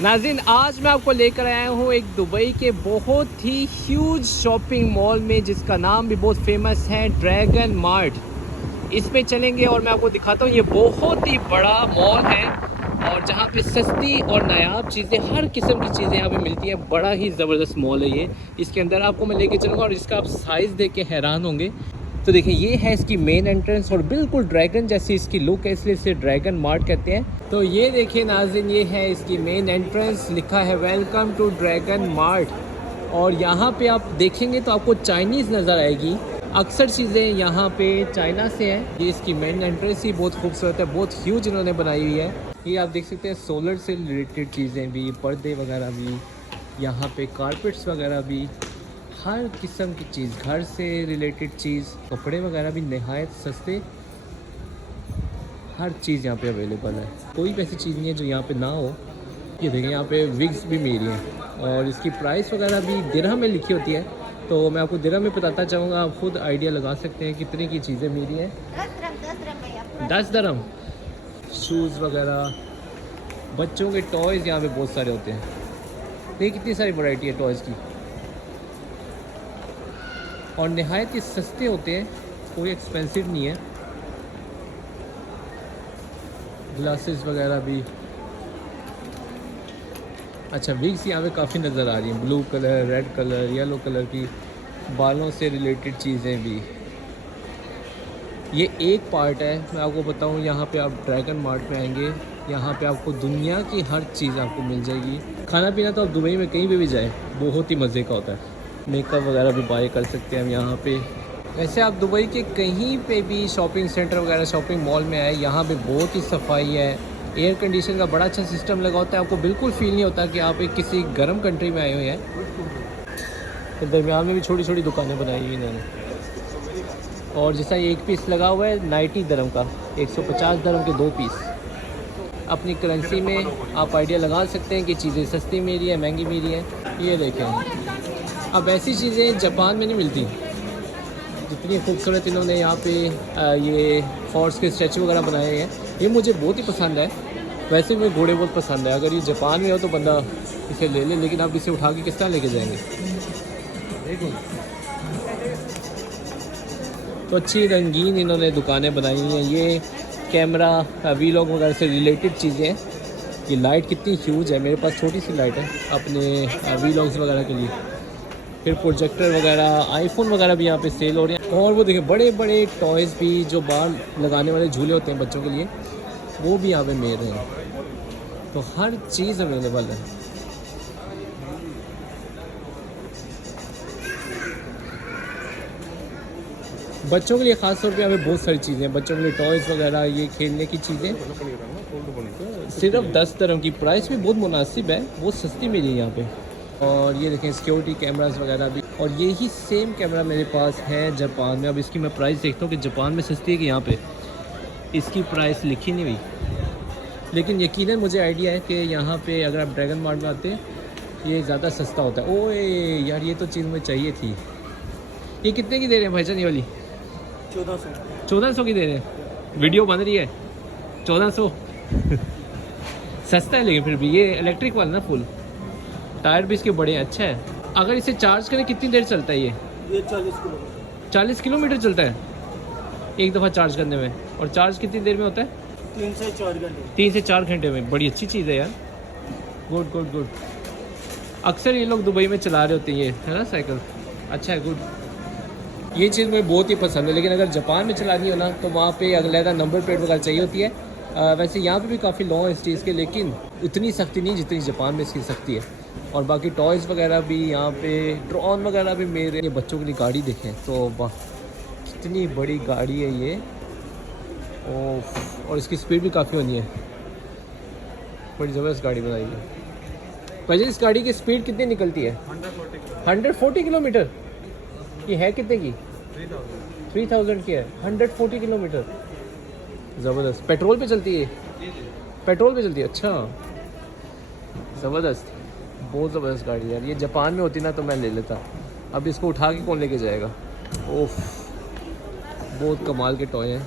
नाज़रीन, आज मैं आपको लेकर आया हूँ एक दुबई के बहुत ही ह्यूज शॉपिंग मॉल में, जिसका नाम भी बहुत फेमस है, ड्रैगन मार्ट। इस पे चलेंगे और मैं आपको दिखाता हूँ। ये बहुत ही बड़ा मॉल है और जहाँ पे सस्ती और नायाब चीज़ें, हर किस्म की चीज़ें यहाँ पे मिलती हैं। बड़ा ही ज़बरदस्त मॉल है ये। इसके अंदर आपको मैं लेके चलूँगा और इसका आप साइज़ देख के हैरान होंगे। तो देखिए, ये है इसकी मेन एंट्रेंस और बिल्कुल ड्रैगन जैसी इसकी लुक है, इसलिए इसे ड्रैगन मार्ट कहते हैं। तो ये देखिए नाज़रीन, ये है इसकी मेन एंट्रेंस, लिखा है वेलकम टू ड्रैगन मार्ट। और यहाँ पे आप देखेंगे तो आपको चाइनीज़ नज़र आएगी। अक्सर चीज़ें यहाँ पे चाइना से हैं। ये इसकी मेन एंट्रेंस ही बहुत खूबसूरत है, बहुत ह्यूज इन्होंने बनाई हुई है। ये आप देख सकते हैं सोलर से रिलेटेड चीज़ें भी, पर्दे वगैरह भी, यहाँ पे कारपेट्स वगैरह भी, हर किस्म की चीज़, घर से रिलेटेड चीज़, कपड़े वगैरह भी नहायत सस्ते। हर चीज़ यहाँ पे अवेलेबल है, कोई भी ऐसी चीज़ नहीं है जो यहाँ पे ना हो। ये देखें, यहाँ पे विग्स भी मिल रही हैं और इसकी प्राइस वगैरह भी दिरहम में लिखी होती है। तो मैं आपको दिरहम में बताता चाहूँगा, आप खुद आइडिया लगा सकते हैं कितने की चीज़ें मिल रही हैं। 10 दिरहम। शूज़ वगैरह, बच्चों के टॉयज़ यहाँ पे बहुत सारे होते हैं। देखिए कितनी सारी वैरायटी है टॉयज़ की और नहायत ही सस्ते होते हैं, कोई एक्सपेंसिव नहीं है। ग्लासेस वगैरह भी। अच्छा, विग्स यहाँ पे काफ़ी नज़र आ रही हैं, blue colour, red colour, yellow colour की, बालों से रिलेटेड चीज़ें भी। ये एक पार्ट है। मैं आपको बताऊँ, यहाँ पे आप ड्रैगन मार्ट में आएंगे, यहाँ पे आपको दुनिया की हर चीज़ आपको मिल जाएगी। खाना पीना तो आप दुबई में कहीं पे भी जाए बहुत ही मज़े का होता है। मेकअप वगैरह भी बाय कर सकते हैं हम यहाँ पे। वैसे आप दुबई के कहीं पे भी शॉपिंग सेंटर वगैरह, शॉपिंग मॉल में आए, यहाँ पे बहुत ही सफाई है। एयर कंडीशन का बड़ा अच्छा सिस्टम लगा होता है, आपको बिल्कुल फील नहीं होता कि आप एक किसी गर्म कंट्री में आए हुए हैं। तो दरमियान में भी छोटी छोटी दुकानें बनाई हुई इन्होंने। और जैसा ये एक पीस लगा हुआ है 90 दिरहम का, 150 दिरहम के 2 पीस। अपनी करेंसी में आप आइडिया लगा सकते हैं कि चीज़ें सस्ती मिल रही है, महंगी मिल रही है। ये देखें, अब ऐसी चीज़ें जापान में नहीं मिलती। जितनी खूबसूरत इन्होंने यहाँ पे ये हॉर्स के स्टैचू वगैरह बनाए हैं, ये मुझे बहुत ही पसंद है। वैसे भी घोड़े बहुत पसंद है। अगर ये जापान में हो तो बंदा इसे ले ले, लेकिन आप इसे उठा के किस तरह लेके जाएंगे। देखो, तो अच्छी रंगीन इन्होंने दुकानें बनाई हुई हैं। ये कैमरा, वीलॉग वगैरह से रिलेटेड चीज़ें हैं। ये लाइट कितनी ह्यूज है, मेरे पास छोटी सी लाइट है अपने वीलॉग्स वगैरह के लिए। फिर प्रोजेक्टर वगैरह, आईफोन वगैरह भी यहाँ पे सेल हो रहे हैं। और वो देखिए, बड़े बड़े टॉयज़ भी, जो बाहर लगाने वाले झूले होते हैं बच्चों के लिए, वो भी यहाँ पे मिल रहे हैं। तो हर चीज़ अवेलेबल है। बच्चों के लिए ख़ास तौर पे यहाँ पे बहुत सारी चीज़ें हैं। बच्चों के लिए टॉयज़ वगैरह, ये खेलने की चीज़ें, सिर्फ 10 दिरहम की। प्राइस भी बहुत मुनासिब है, बहुत सस्ती मिली है यहाँ पे। और ये देखें, सिक्योरिटी कैमरास वगैरह भी। और यही सेम कैमरा मेरे पास है जापान में। अब इसकी मैं प्राइस देखता हूँ कि जापान में सस्ती है कि यहाँ पे। इसकी प्राइस लिखी नहीं हुई, लेकिन यकीनन मुझे आइडिया है कि यहाँ पे अगर आप ड्रैगन मार्ट में आते हैं ये ज़्यादा सस्ता होता है। ओए यार, ये तो चीज़ मुझे चाहिए थी। ये कितने की दे रहे हैं भाईजान ये वाली? 1400 की दे रहे हैं। वीडियो बन रही है। 1400 सस्ता है, लेकिन फिर भी ये इलेक्ट्रिक वाला ना, फुल टायर भी इसके बड़े हैं। अच्छा है। अगर इसे चार्ज करें कितनी देर चलता है ये? 40 किलोमीटर चलता है एक दफ़ा चार्ज करने में। और चार्ज कितनी देर में होता है? 3 से 4 घंटे। 3 से 4 घंटे में। बड़ी अच्छी चीज़ है यार। Good good good. अक्सर ये लोग दुबई में चला रहे होते हैं ये, है ना, साइकिल। अच्छा है, गुड। ये चीज़ मुझे बहुत ही पसंद है। लेकिन अगर जापान में चलानी हो ना, तो वहाँ पे अलग नंबर प्लेट वगैरह चाहिए होती है। वैसे यहाँ पे भी काफ़ी लॉ है इस चीज़ के, लेकिन उतनी सख्ती नहीं जितनी जापान में इसकी सख्ती है। और बाकी टॉयज़ वगैरह भी यहाँ पे, ड्रोन वगैरह भी मेरे। ये बच्चों के लिए गाड़ी देखें तो वाह, कितनी बड़ी गाड़ी है ये। और इसकी स्पीड भी काफ़ी होनी है। बड़ी ज़बरदस्त गाड़ी बनाई है। वैसे इस गाड़ी की स्पीड कितनी निकलती है? 140 किलोमीटर। ये है कितने की? 3000 की है। 140 किलोमीटर, ज़बरदस्त। पेट्रोल पे चलती है? पेट्रोल पे चलती है। अच्छा, ज़बरदस्त, बहुत ज़बरदस्त गाड़ी यार। ये जापान में होती ना तो मैं ले लेता। अब इसको उठा के कौन लेके जाएगा। ओफ, बहुत कमाल के टॉय हैं।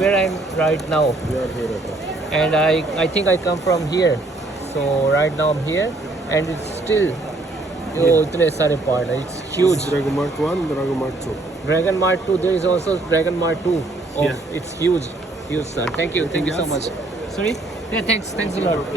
where I am right now, and I think I come from here, so right now I'm here, and it's still itne sare part hai, it's huge. Dragon Mart 1, Dragon Mart 2. Dragon Mart 2, there is also Dragon Mart 2. It's huge sir. Thank you so much. Sorry, yeah, thanks a lot.